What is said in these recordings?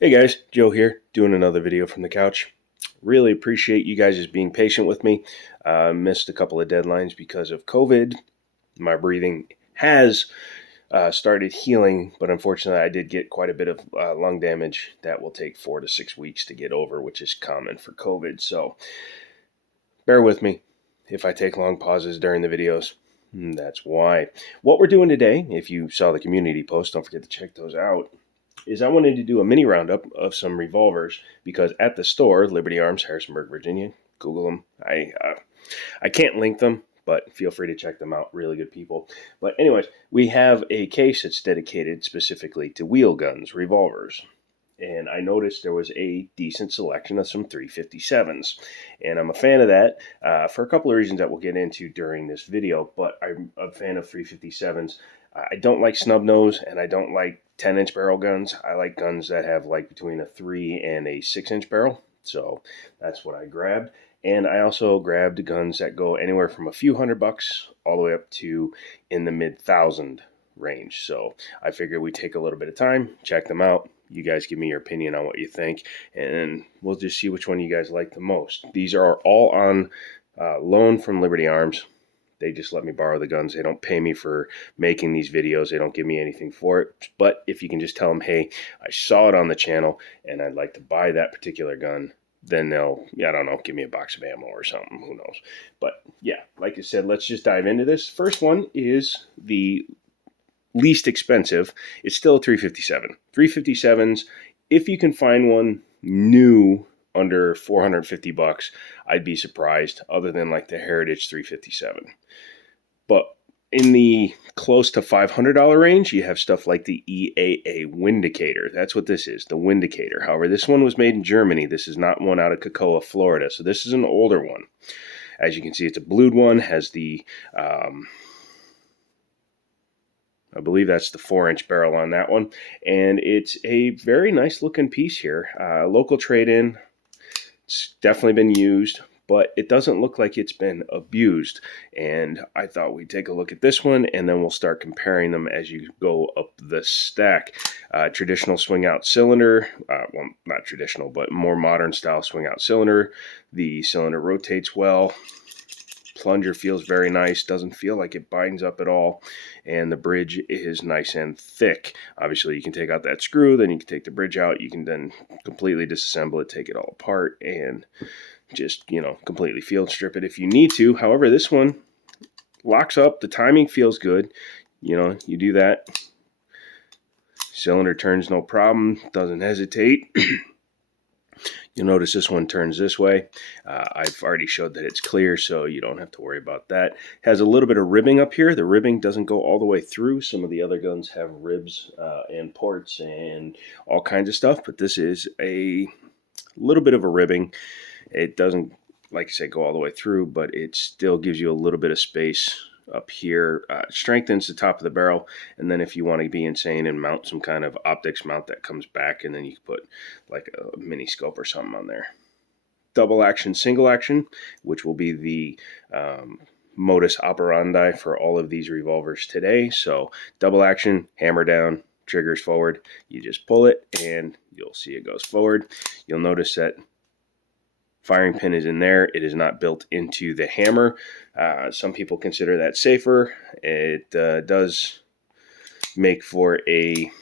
Hey guys, Joe here, doing another video from the couch. Really appreciate you guys just being patient with me. Missed a couple of deadlines because of COVID. My breathing has started healing, but unfortunately I did get quite a bit of lung damage that will take 4 to 6 weeks to get over, which is common for COVID. So bear with me if I take long pauses during the videos. That's why. What we're doing today, if you saw the community post, don't forget to check those out, is I wanted to do a mini roundup of some revolvers because at the store, Liberty Arms, Harrisonburg, Virginia, Google them. I can't link them, but feel free to check them out. Really good people. But anyways, we have a case that's dedicated specifically to wheel guns, revolvers. And I noticed there was a decent selection of some 357s. And I'm a fan of that for a couple of reasons that we'll get into during this video. But I'm a fan of 357s. I don't like snub nose, and I don't like 10-inch barrel guns. I like guns that have like between a 3 and a 6-inch barrel. So that's what I grabbed. And I also grabbed guns that go anywhere from a few $100 all the way up to in the mid-1,000 range. So I figured we'd take a little bit of time, check them out. You guys give me your opinion on what you think, and we'll just see which one you guys like the most. These are all on loan from Liberty Arms. They just let me borrow the guns. They don't pay me for making these videos. They don't give me anything for it. But if you can just tell them, hey, I saw it on the channel and I'd like to buy that particular gun, then they'll, I don't know, give me a box of ammo or something. Who knows? But yeah, like I said, let's just dive into this. First one is the least expensive. It's still a 357. 357s, if you can find one new under $450, I'd be surprised, other than like the Heritage 357. But in the close to $500 range, you have stuff like the EAA Windicator. That's what this is, the Windicator. However, this one was made in Germany. This is not one out of Cocoa, Florida. So this is an older one. As you can see, it's a blued one, has the I believe that's the 4-inch barrel on that one. And it's a very nice looking piece here. Local trade-in. It's definitely been used, but it doesn't look like it's been abused. And I thought we'd take a look at this one, and then we'll start comparing them as you go up the stack. Traditional swing-out cylinder. Well, not traditional, but more modern style swing-out cylinder. The cylinder rotates well. Plunger feels very nice, doesn't feel like it binds up at all, and the bridge is nice and thick. Obviously, you can take out that screw, then you can take the bridge out, you can then completely disassemble it, take it all apart, and just, completely field strip it if you need to. However, this one locks up, the timing feels good. You do that, cylinder turns no problem, doesn't hesitate. You'll notice this one turns this way. I've already showed that it's clear, so you don't have to worry about that. It has a little bit of ribbing up here. The ribbing doesn't go all the way through. Some of the other guns have ribs and ports and all kinds of stuff, but this is a little bit of a ribbing. It doesn't, like I said, go all the way through, but it still gives you a little bit of space up here. Strengthens the top of the barrel, and then if you want to be insane and mount some kind of optics mount that comes back, and then you can put like a mini scope or something on there. Double action, single action, which will be the modus operandi for all of these revolvers today. So double action, hammer down, triggers forward. You just pull it and you'll see it goes forward. You'll notice that firing pin is in there. It is not built into the hammer. Some people consider that safer. It does make for a,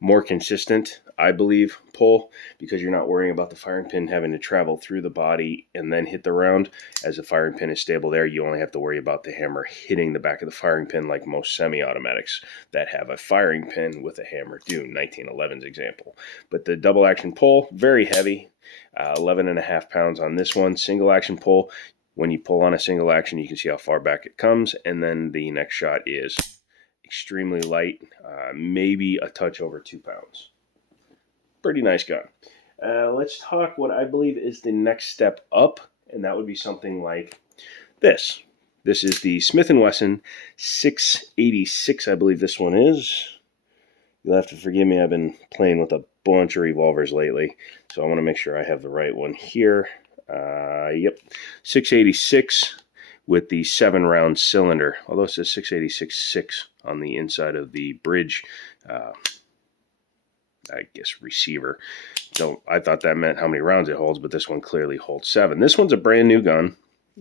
more consistent, I believe, pull, because you're not worrying about the firing pin having to travel through the body and then hit the round. As the firing pin is stable there, you only have to worry about the hammer hitting the back of the firing pin, like most semi-automatics that have a firing pin with a hammer do, 1911's example. But the double action pull, very heavy, 11.5 pounds on this one. Single action pull, when you pull on a single action, you can see how far back it comes, and then the next shot is extremely light, maybe a touch over 2 pounds. Pretty nice gun. Let's talk what I believe is the next step up, and that would be something like this. This is the Smith & Wesson 686, I believe this one is. You'll have to forgive me, I've been playing with a bunch of revolvers lately, so I want to make sure I have the right one here. Yep, 686 with the 7-round cylinder, although it says 686.6 on the inside of the bridge. I I guess, receiver. So I thought that meant how many rounds it holds, but this one clearly holds 7. This one's a brand new gun,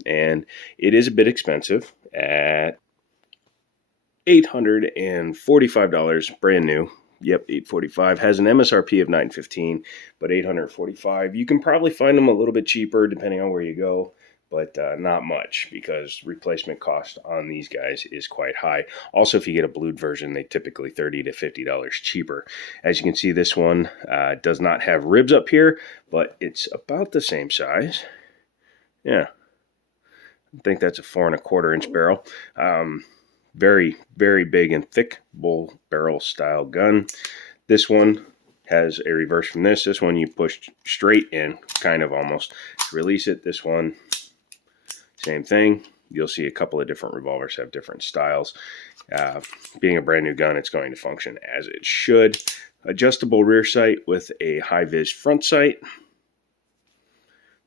and it is a bit expensive at $845, brand new. Yep, $845. Has an MSRP of $915, but $845. You can probably find them a little bit cheaper depending on where you go, but not much, because replacement cost on these guys is quite high. Also, if you get a blued version, they typically $30 to $50 cheaper. As you can see, this one does not have ribs up here, but it's about the same size. Yeah, I think that's a 4 1/4 inch barrel. Very, very big and thick bull barrel style gun. This one has a reverse from this. This one you push straight in, kind of almost. Release it. This one, same thing. You'll see a couple of different revolvers have different styles. Being a brand new gun, it's going to function as it should. Adjustable rear sight with a high-vis front sight.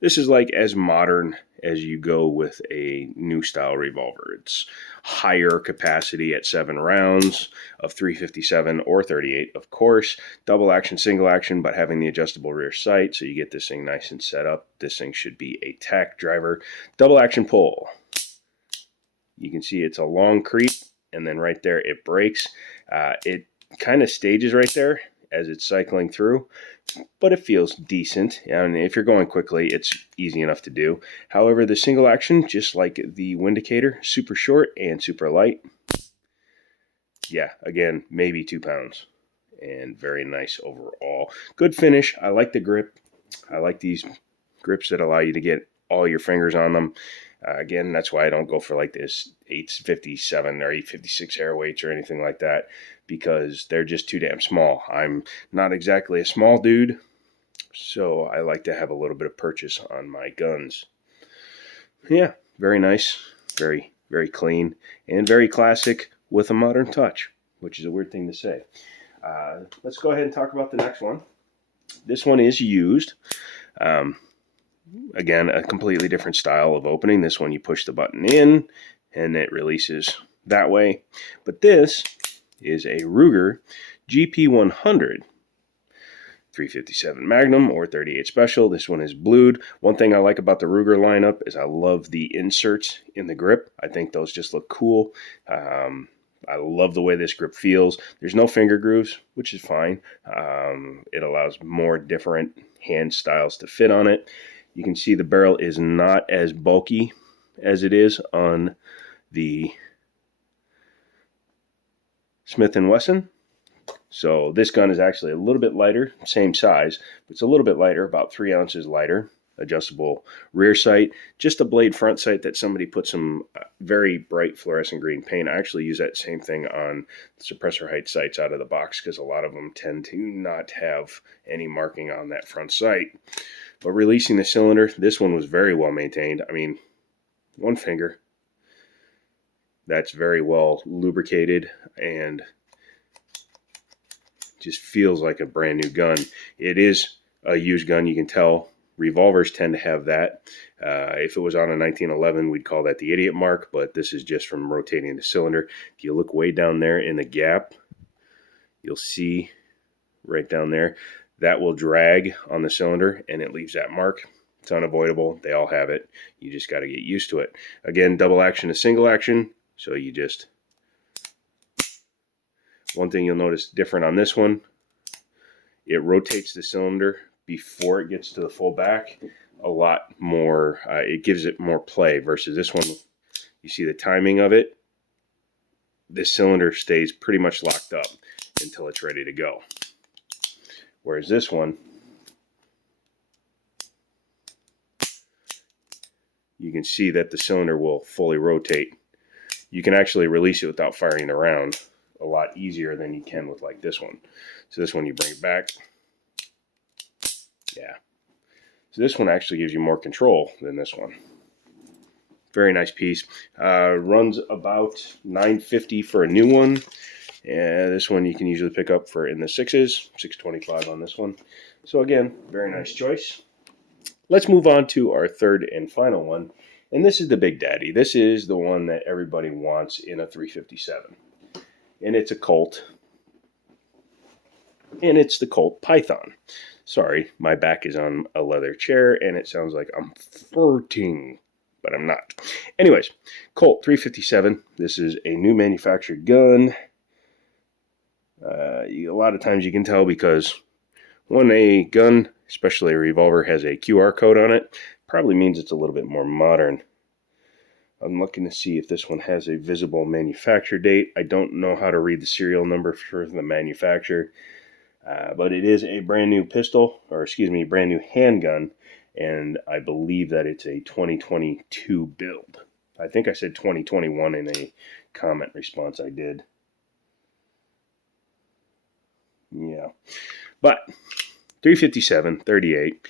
This is like as modern as you go with a new style revolver. It's higher capacity at 7 rounds of 357 or 38, of course. Double action, single action, but having the adjustable rear sight, so you get this thing nice and set up. This thing should be a tack driver. Double action pull. You can see it's a long creep, and then right there it breaks. It kind of stages right there as it's cycling through, but it feels decent. And if you're going quickly, it's easy enough to do. However, the single action, just like the Windicator, super short and super light. Yeah, again, maybe 2 pounds, and very nice overall. Good finish. I like the grip. I like these grips that allow you to get all your fingers on them. Again, that's why I don't go for like this 857 or 856 air weights or anything like that, because they're just too damn small. I'm not exactly a small dude, so I like to have a little bit of purchase on my guns. Yeah, very nice, very, very clean, and very classic with a modern touch, which is a weird thing to say. Let's go ahead and talk about the next one. This one is used. Again, a completely different style of opening. This one you push the button in and it releases that way. But this is a Ruger GP100 357 Magnum or 38 Special. This one is blued. One thing I like about the Ruger lineup is I love the inserts in the grip. I think those just look cool. I love the way this grip feels. There's no finger grooves, which is fine. It allows more different hand styles to fit on it. You can see the barrel is not as bulky as it is on the Smith & Wesson. So this gun is actually a little bit lighter, same size, but it's a little bit lighter, about 3 ounces lighter. Adjustable rear sight, just a blade front sight that somebody put some very bright fluorescent green paint. I actually use that same thing on suppressor height sights out of the box, because a lot of them tend to not have any marking on that front sight. But releasing the cylinder, this one was very well maintained. I mean, one finger. That's very well lubricated and just feels like a brand new gun. It is a used gun, you can tell. Revolvers tend to have that. If it was on a 1911, we'd call that the idiot mark, but this is just from rotating the cylinder. If you look way down there in the gap, you'll see right down there, that will drag on the cylinder and it leaves that mark. It's unavoidable. They all have it. You just got to get used to it. Again, double action to single action. So you just, one thing you'll notice different on this one, it rotates the cylinder before it gets to the full back a lot more. It gives it more play versus this one. You see the timing of it. This cylinder stays pretty much locked up until it's ready to go. Whereas this one, you can see that the cylinder will fully rotate. You can actually release it without firing the round a lot easier than you can with like this one. So this one you bring it back. Yeah. So this one actually gives you more control than this one. Very nice piece. Runs about $950 for a new one. And this one you can usually pick up for in the 6s, $625 on this one. So again, very nice choice. Let's move on to our third and final one. And this is the Big Daddy. This is the one that everybody wants in a 357. And it's a Colt. and it's the Colt Python. Sorry, my back is on a leather chair, and it sounds like I'm farting, but I'm not. Anyways, Colt 357. This is a new manufactured gun. A lot of times you can tell because when a gun, especially a revolver, has a QR code on it, probably means it's a little bit more modern. I'm looking to see if this one has a visible manufacture date. I don't know how to read the serial number for the manufacturer, but it is a brand new pistol, or excuse me, brand new handgun, and I believe that it's a 2022 build. I think I said 2021 in a comment response I did. Yeah, but 357, 38,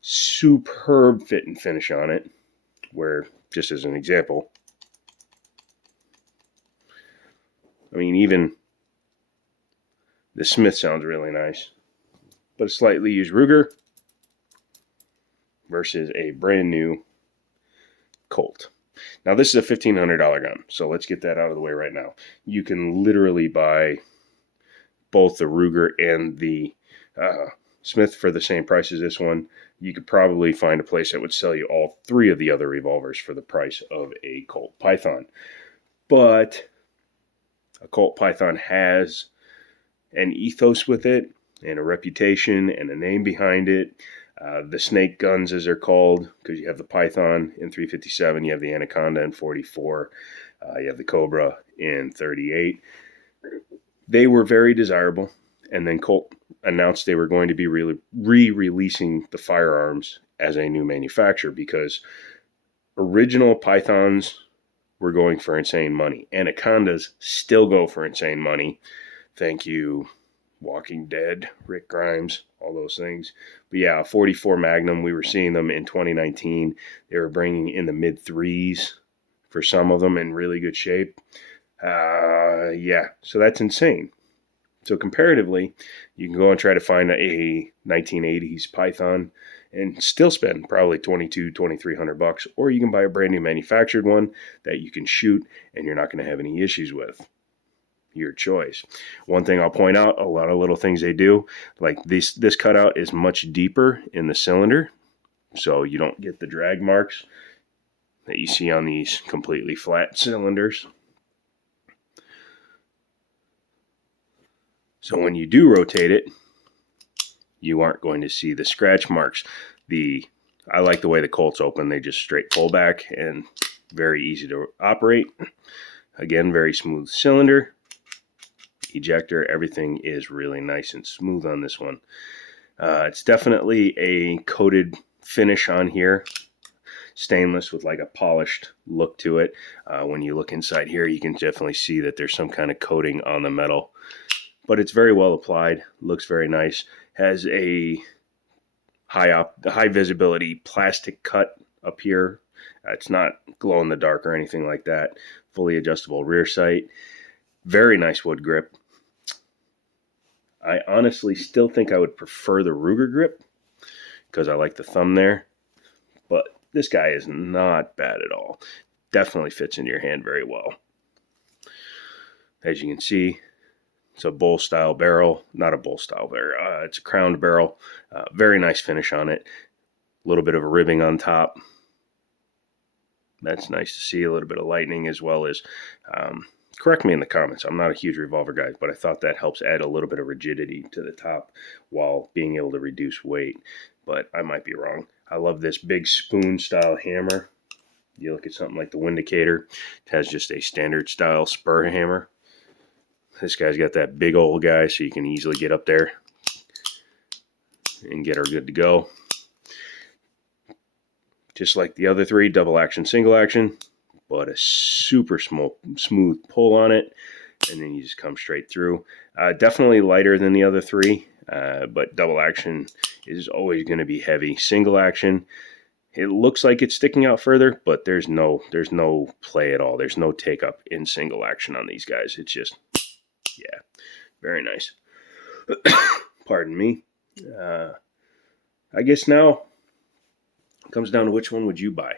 superb fit and finish on it, where, just as an example, I mean, even the Smith sounds really nice, but a slightly used Ruger versus a brand new Colt. Now, this is a $1,500 gun, so let's get that out of the way right now. You can literally buy both the Ruger and the Smith for the same price as this one. You could probably find a place that would sell you all three of the other revolvers for the price of a Colt Python. But a Colt Python has an ethos with it, and a reputation, and a name behind it. The snake guns, as they're called, because you have the Python in 357, you have the Anaconda in 44, you have the Cobra in 38. They were very desirable, and then Colt announced they were going to be re-releasing the firearms as a new manufacturer, because original Pythons were going for insane money. Anacondas still go for insane money. Thank you, Walking Dead, Rick Grimes, all those things. But yeah, 44 Magnum, we were seeing them in 2019. They were bringing in the mid threes for some of them in really good shape. Yeah, so that's insane. So comparatively, you can go and try to find a 1980s Python and still spend probably $2,200-$2,300, or you can buy a brand new manufactured one that you can shoot and you're not going to have any issues with. Your choice. One thing I'll point out, a lot of little things they do, like this cutout is much deeper in the cylinder, so you don't get the drag marks that you see on these completely flat cylinders. So when you do rotate it, you aren't going to see the scratch marks. I like the way the Colts open. They just straight pull back and very easy to operate. Again, very smooth cylinder. Ejector, everything is really nice and smooth on this one. It's definitely a coated finish on here. Stainless with like a polished look to it. When you look inside here, you can definitely see that there's some kind of coating on the metal. But it's very well applied. Looks very nice. Has a high visibility plastic cut up here. It's not glow in the dark or anything like that. Fully adjustable rear sight. Very nice wood grip. I honestly still think I would prefer the Ruger grip because I like the thumb there. But this guy is not bad at all. Definitely fits in your hand very well. As you can see, it's a bowl style barrel. Not a bowl style barrel. It's a crowned barrel. Very nice finish on it. A little bit of a ribbing on top. That's nice to see. A little bit of lightning, as well as correct me in the comments. I'm not a huge revolver guy, but I thought that helps add a little bit of rigidity to the top while being able to reduce weight. But I might be wrong. I love this big spoon style hammer. You look at something like the Windicator. It has just a standard style spur hammer. This guy's got that big old guy, so you can easily get up there and get her good to go. Just like the other three, double action, single action, but a super smooth pull on it, and then you just come straight through. Definitely lighter than the other three, but double action is always going to be heavy. Single action, it looks like it's sticking out further, but there's no play at all. There's no take up in single action on these guys. It's just, yeah, very nice. Pardon me. I guess now it comes down to which one would you buy.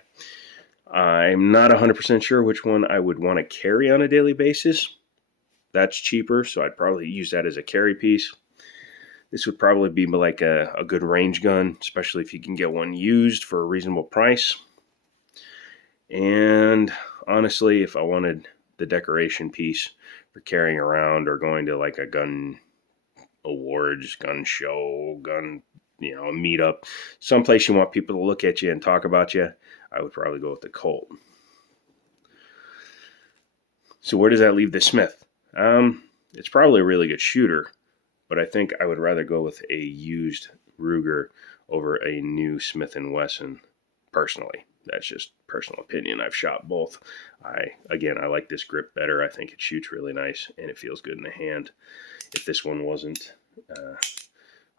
I'm not 100% sure which one I would want to carry on a daily basis. That's cheaper, so I'd probably use that as a carry piece. This would probably be like a good range gun, especially if you can get one used for a reasonable price. And honestly, if I wanted the decoration piece for carrying around or going to like a gun awards, gun show, gun, a meetup, someplace you want people to look at you and talk about you, I would probably go with the Colt. So where does that leave the Smith? It's probably a really good shooter, but I think I would rather go with a used Ruger over a new Smith & Wesson personally. That's just personal opinion. I've shot both. I like this grip better. I think it shoots really nice and it feels good in the hand. If this one wasn't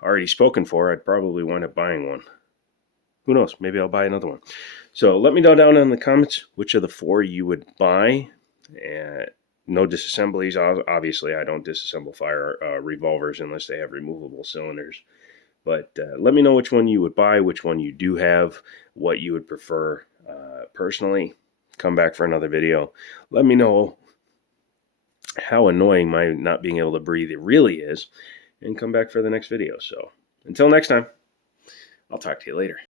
already spoken for, I'd probably wind up buying one. Who knows? Maybe I'll buy another one. So let me know down in the comments which of the 4 you would buy. No disassemblies. Obviously, I don't disassemble fire revolvers unless they have removable cylinders. But let me know which one you would buy, which one you do have, what you would prefer personally. Come back for another video. Let me know how annoying my not being able to breathe it really is, and come back for the next video. So until next time, I'll talk to you later.